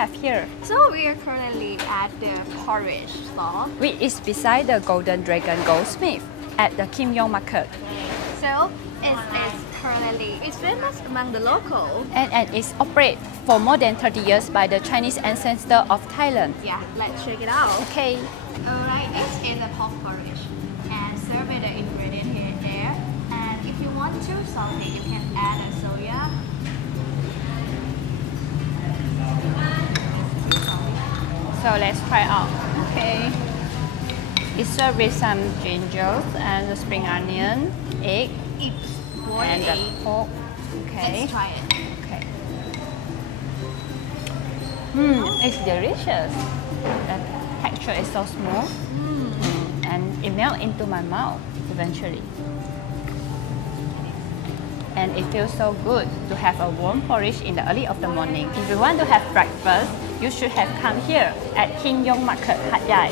have here? So we are currently at the porridge stall. Which is beside the Golden Dragon Goldsmith at the Yong Market. So it's famous among the local. And it's operated for more than 30 years by the Chinese ancestor of Thailand. Yeah, let's check it out. Okay. Alright, this is a pork porridge and serve with the ingredient here and there. And if you want to salty, you can add a soya. So let's try out. Okay. It's served with some ginger and the spring onion, egg, It's boiled and the egg. pork. Okay. Let's try it. Okay. It's delicious. The texture is so smooth, and it melts into my mouth eventually. And it feels so good to have a warm porridge in the early of the morning. If you want to have breakfast, you should have come here at Yong Market, Hatyai.